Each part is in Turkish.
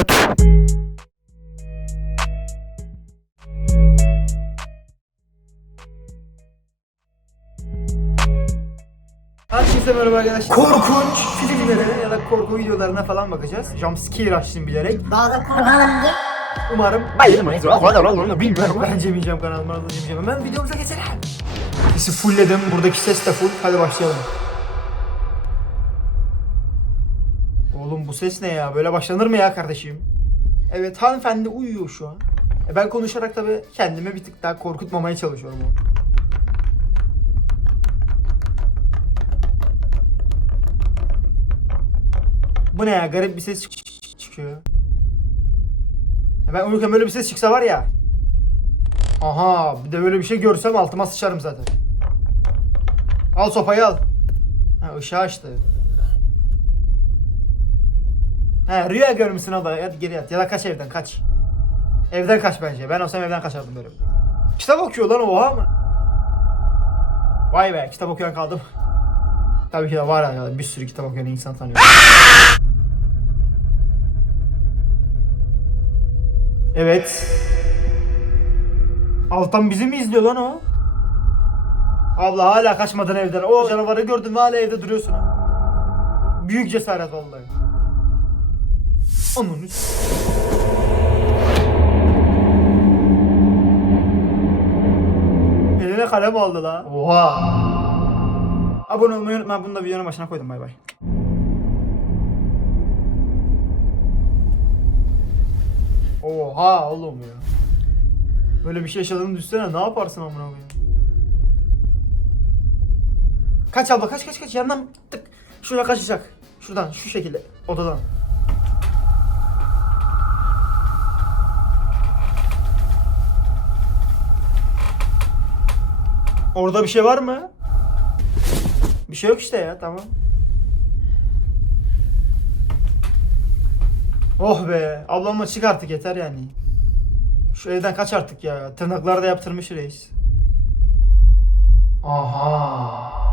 göt. Herkese merhaba arkadaşlar. Korkunç filmlere ya da korku videolarına falan bakacağız. Jumpscare açtım bilerek. Kurbanım diye. Umarım. Bilmiyorum. Ben cemeyeceğim kanalıma da cemeyeceğim. Hemen videomuza geçelim. Sesi fullledim. Buradaki ses de full. Hadi başlayalım. Ses ne ya? Böyle başlanır mı ya kardeşim? Evet hanımefendi uyuyor şu an. E ben konuşarak tabii kendimi bir tık daha korkutmamaya çalışıyorum. ama. Bu ne ya? Garip bir ses çık- çık- çıkıyor. Ya Ben uyurken böyle bir ses çıksa var ya. Aha bir de böyle bir şey görsem altıma sıçarım zaten. Al sopayı al. Ha ışığı açtı. He rüya görmüşsün abla yat geri yat ya da kaç evden kaç. Evden kaç bence ben olsam evden kaçardım böyle. Kitap okuyor lan oha mı? Vay be kitap okuyan kaldım. Tabii ki de var ya bir sürü kitap okuyan insan tanıyorum. Evet. Alttan bizi mi izliyor lan o? Abla hala kaçmadın evden. O canavarı gördün ve hala evde duruyorsun. Büyük cesaret vallahi. Ananı Eline kalem aldı la. Oha. Abone olmayı unutma. Bunu da videonun başına koydum. Bay bay. Oha oğlum ya. Böyle bir şey yaşadığını düşünsene ne yaparsın amına koyayım. Kaç abla kaç kaç kaç yandan tık. Şuraya kaçacak. Şuradan şu şekilde odadan. Orada bir şey var mı? Bir şey yok işte ya tamam. Oh be ablamla çık artık yeter yani. Şu evden kaç artık ya. Tırnakları da yaptırmış reis. Aha.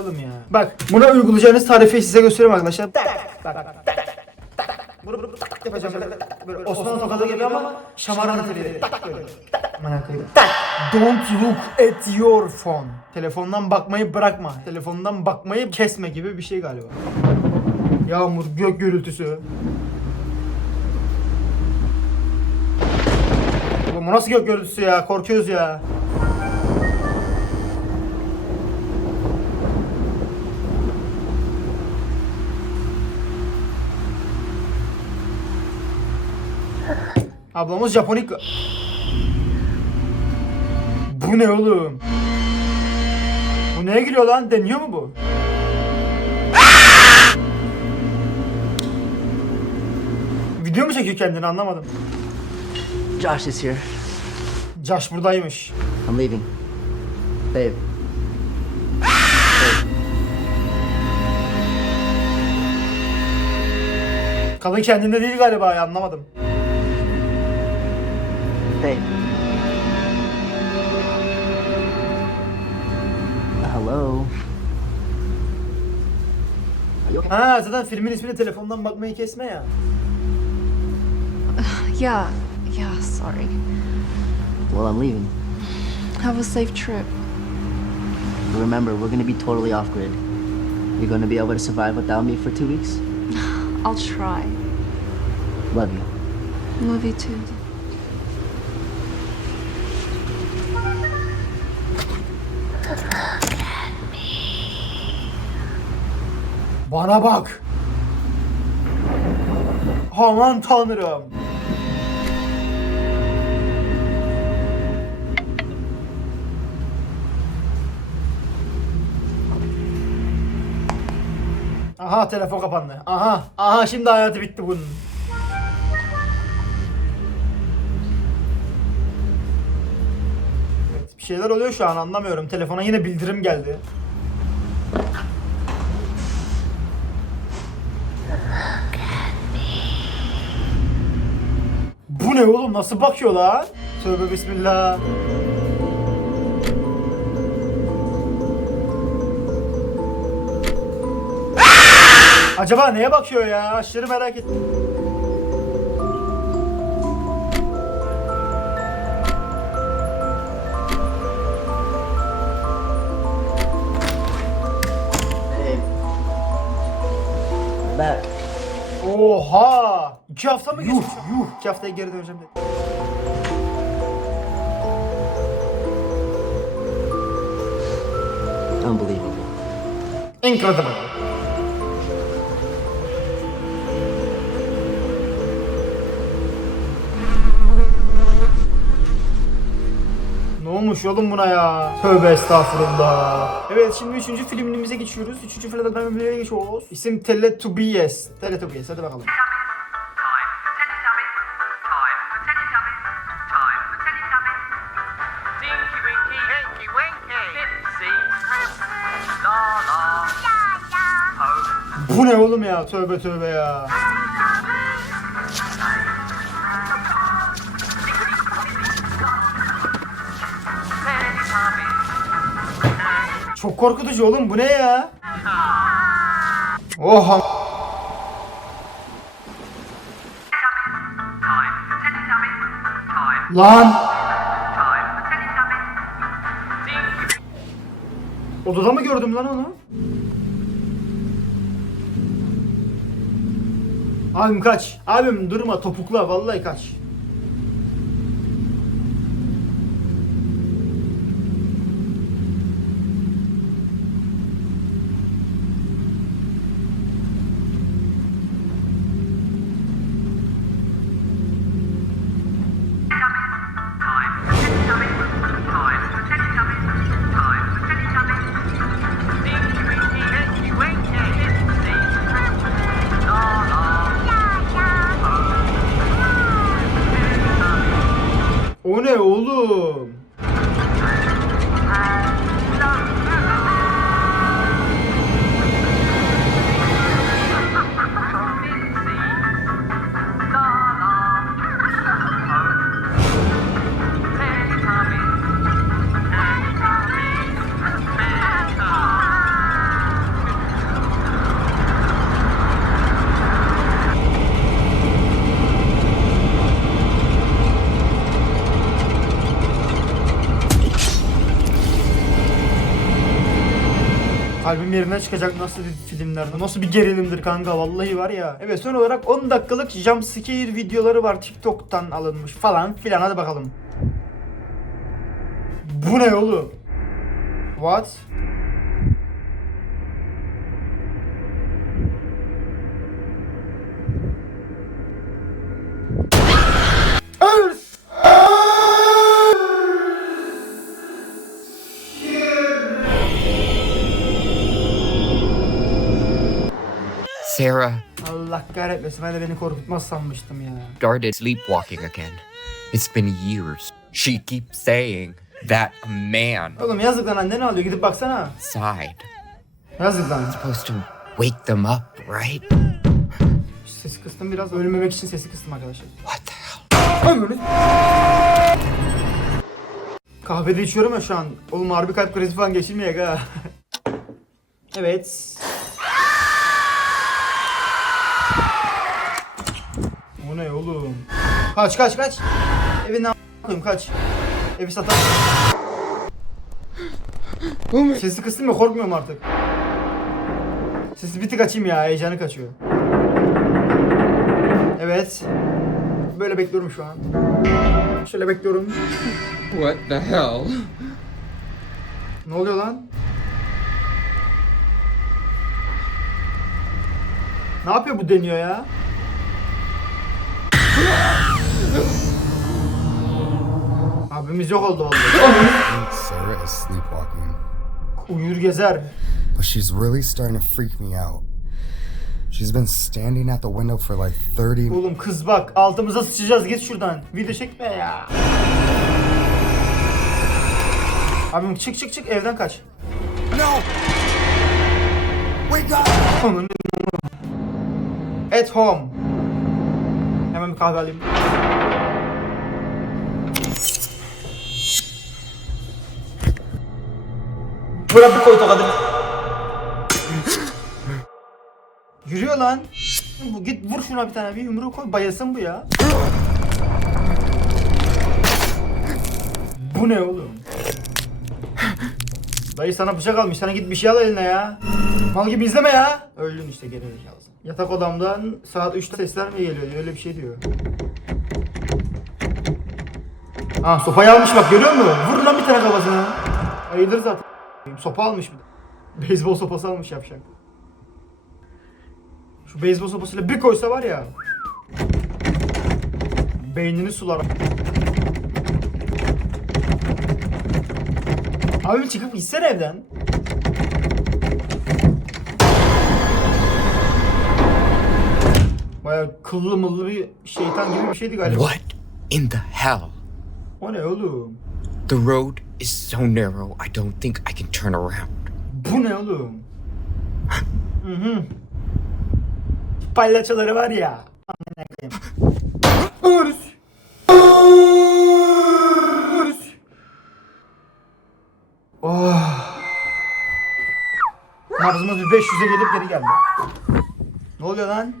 Oğlum ya? Bak buna uygulayacağınız tarifi size göstereyim arkadaşlar. Tak, bak, tak, tak. Bunu tak tak yapacağım böyle. Böyle Osmanlı tokadı gibi ama şamaran teli. Tak böyle. Tak. Aman koyayım. Tak. Don't look at your phone. Telefondan bakmayı bırakma. Telefondan bakmayı kesme gibi bir şey galiba. Yağmur, gök gürültüsü. Oğlum bu nasıl gök gürültüsü ya? Korkuyoruz ya. Ablamız Japonik. Bu ne oğlum? Bu neye gülüyor lan? Deniyor mu bu? Video mu çekiyor kendini anlamadım. Josh is here. Josh buradaymış. I'm leaving. Babe. Kadın kendinde değil galiba ya anlamadım. Babe. Hello. Are you okay? Ha zaten filmin ismini telefondan bakmayı kesme ya. Yeah, yeah, sorry. Well, I'm leaving. Have a safe trip. Remember, we're gonna be totally off grid. You're gonna be able to survive without me for two weeks? I'll try. Love you. Love you too. Bana bak. Aman tanrım. Aha telefon kapandı. Aha. Aha şimdi hayatı bitti bunun. Evet, bir şeyler oluyor şu an anlamıyorum. Telefona yine bildirim geldi. Ne oğlum? Nasıl bakıyor lan? Tövbe bismillah. Acaba neye bakıyor ya? Aşırı merak ettim. Oha! İki hafta mı geçmiş? Yuh, İki haftaya geri döneceğim dedi. Unbelievable. Incredible. Ne olmuş oğlum buna ya? Tövbe estağfurullah. Evet şimdi üçüncü filmimize geçiyoruz. Üçüncü filmden geçiyoruz. İsim Teletubbies. Teletubbies hadi bakalım. Bu ne oğlum ya? Tövbe tövbe ya. Çok korkutucu oğlum bu ne ya? Oha. Lan. Odada mı gördüm lan onu? Abim kaç. Abim durma topukla vallahi kaç. Yerinden çıkacak nasıl bir filmler, nasıl bir gerilimdir kanka vallahi var ya. Evet son olarak 10 dakikalık jumpscare videoları var TikTok'tan alınmış falan filan hadi bakalım. Bu ne oğlum? What? Sarah Allah kahretmesin ben de beni korkutmaz sanmıştım ya. started sleepwalking again. It's been years. She keeps saying that a man Oğlum yazık lan annen ağlıyor gidip baksana. sighed. Yazık lan. Supposed to wake them up, right? Sesi kıstım biraz ölmemek için sesi kıstım arkadaşlar. What the hell? Ömrünü. Kahvede içiyorum ya şu an. Oğlum harbi kalp krizi falan geçirmeyek ha. evet. O ne oğlum? Kaç kaç kaç. Evin ne koyayım kaç. Evi satar. Sesi kıstım ya korkmuyorum artık. Sesi bir tık açayım ya heyecanı kaçıyor. Evet. Böyle bekliyorum şu an. Şöyle bekliyorum. What the hell? Ne oluyor lan? Ne yapıyor bu deniyor ya? Abimiz yok oldu vallahi. Sarah is sleepwalking, Uyur gezer. but she's really starting to freak me out. She's been standing at the window for like 30 Oğlum kız bak altımıza sıçacağız git şuradan. Video çekme ya. Abim çık çık çık evden kaç. No! Wake up! At home. Bir kahve alayım. Bırak bir koy tokadı. Yürüyor lan. Bu git vur şuna bir tane bir yumruğu koy bayılsın bu ya. Bu ne oğlum? Dayı sana bıçak almış. Sana git bir şey al eline ya. Mal gibi izleme ya. Öldün işte geri zekalısın. Yatak odamdan saat 3'te sesler mi geliyor diyor. Öyle bir şey diyor. Aa sopayı almış bak görüyor musun? Vur lan bir tane kafasına. Hayırdır zaten. Sopa almış bir de. Beyzbol sopası almış yapacak. Şu beyzbol sopasıyla bir koysa var ya. Beynini sular. Abi çıkıp gitsene evden. Baya kıllı mıllı bir şeytan gibi bir şeydi galiba. What in the hell? O ne oğlum? The road is so narrow, I don't think I can turn around. Bu ne oğlum? Hı hı. Palyaçoları var ya. Amına 500'e gelip geri geldi. Ne oluyor lan?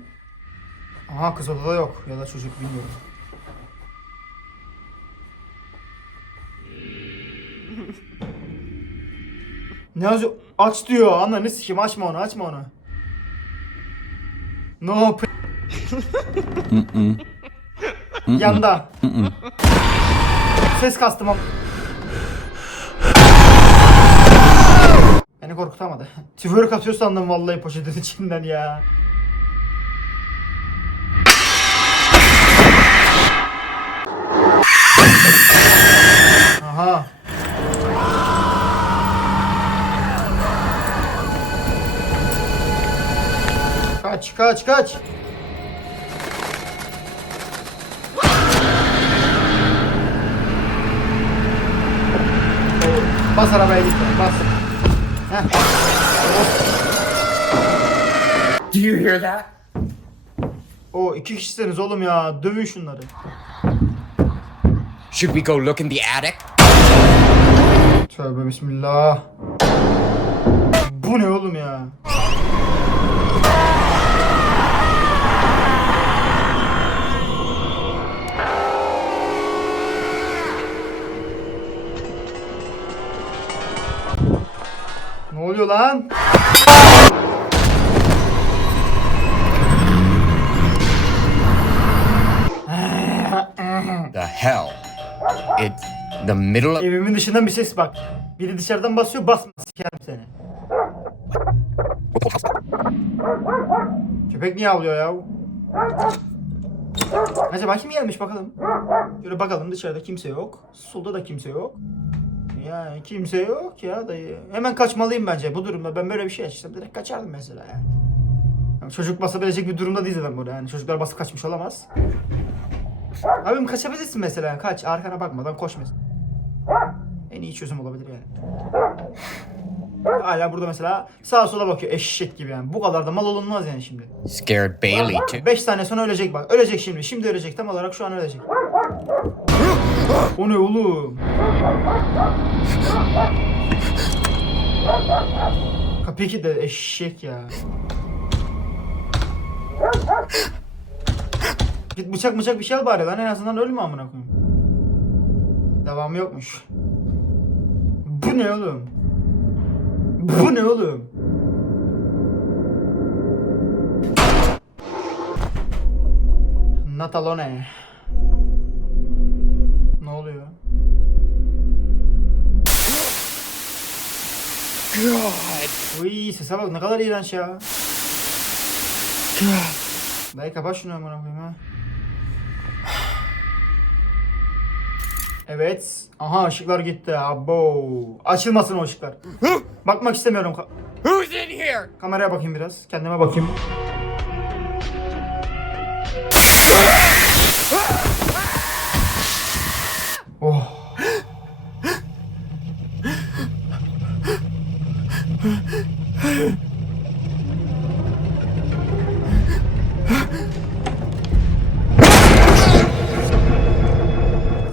Aha kız odada yok ya da çocuk bilmiyorum. Ne yazıyor? Aç diyor. Anla ne sikim açma onu açma onu. No p- Yanda. Ses kastım am- Beni korkutamadı. Twerk atıyor sandım vallahi poşetin içinden ya. Aha. Kaç kaç kaç. Bas arabaya git. Bas. Do you hear that? O iki kişisiniz oğlum ya. Dövün şunları. Should we go look in the attic? Tövbe bismillah. Bu ne oğlum ya? Oluyor lan? The hell? It's the middle of. Evimin dışından bir ses bak. Biri dışarıdan basıyor basma sikerim seni. Köpek niye avlıyor ya? Acaba kim gelmiş bakalım. Şöyle bakalım dışarıda kimse yok. Solda da kimse yok. Yani kimse yok ya dayı. Hemen kaçmalıyım bence bu durumda. Ben böyle bir şey açsam direkt kaçardım mesela yani. Yani çocuk basabilecek bir durumda değiliz zaten burada yani. Çocuklar basıp kaçmış olamaz. Abim kaçabilirsin mesela. Kaç. Arkana bakmadan koş mesela. En iyi çözüm olabilir yani. Hala burada mesela sağa sola bakıyor eşek gibi yani. Bu kadar da mal olunmaz yani şimdi. Scared Bailey too. 5 saniye sonra ölecek bak. Ölecek şimdi. Şimdi ölecek. Tam olarak şu an ölecek. O ne oğlum? Kapıyı kilitle eşek ya. Git bıçak bıçak bir şey al bari lan en azından ölme amına koyayım. Devamı yokmuş. Bu ne oğlum? Bu ne oğlum? Natalone. Ne God. Uy sese bak ne kadar iğrenç ya. Dayı kapat şunu amına koyayım ha. Evet. Aha ışıklar gitti. Abo. Açılmasın o ışıklar. Bakmak istemiyorum. Who's in here? kameraya bakayım biraz. Kendime bakayım.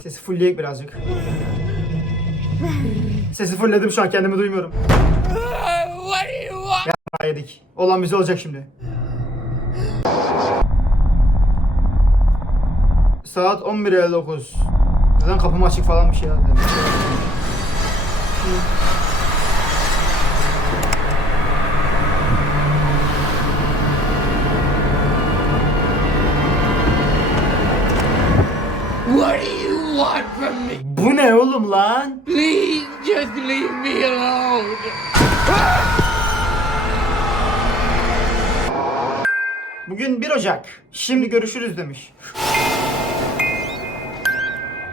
Sesi fullleyek birazcık. Sesi fullledim şu an kendimi duymuyorum. Ya yedik. Olan bize olacak şimdi. Saat 11.59. Neden kapım açık falan bir şey herhalde. Oğlum lan? Please just leave me alone. Bugün 1 Ocak. Şimdi görüşürüz demiş.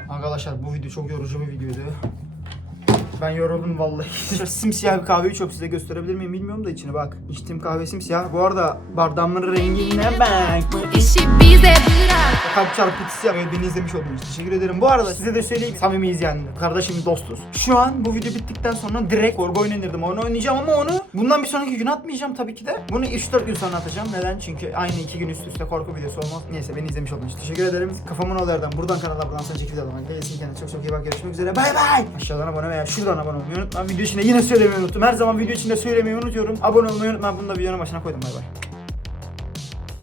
Arkadaşlar bu video çok yorucu bir videoydu. Ben yoruldum vallahi. Simsiyah bir kahveyi çok size gösterebilir miyim bilmiyorum da içine bak. İçtiğim kahve simsiyah. Bu arada bardağımın rengine bak. işi bize bırak. Kalp çarpıtısı yapıyor. Beni izlemiş oldunuz. Teşekkür ederim. Bu arada size de söyleyeyim. Samimiyiz yani. Kardeşim dostuz. Şu an bu video bittikten sonra direkt korku oyunu indirdim. Onu oynayacağım ama onu bundan bir sonraki gün atmayacağım tabii ki de. Bunu 3-4 gün sonra atacağım. Neden? Çünkü aynı 2 gün üst üste korku videosu olmaz. Neyse beni izlemiş oldunuz. Teşekkür ederim. Kafamın ol yerden. Buradan kanala buradan sonra çekil almak. Değilsin kendine çok çok iyi bak. Görüşmek üzere. Bay bay. Aşağıdan abone veya şuradan abone olmayı unutma. Video içinde yine söylemeyi unuttum. Her zaman video içinde söylemeyi unutuyorum. Abone olmayı unutma. Bunu da videonun başına koydum. Bay bay.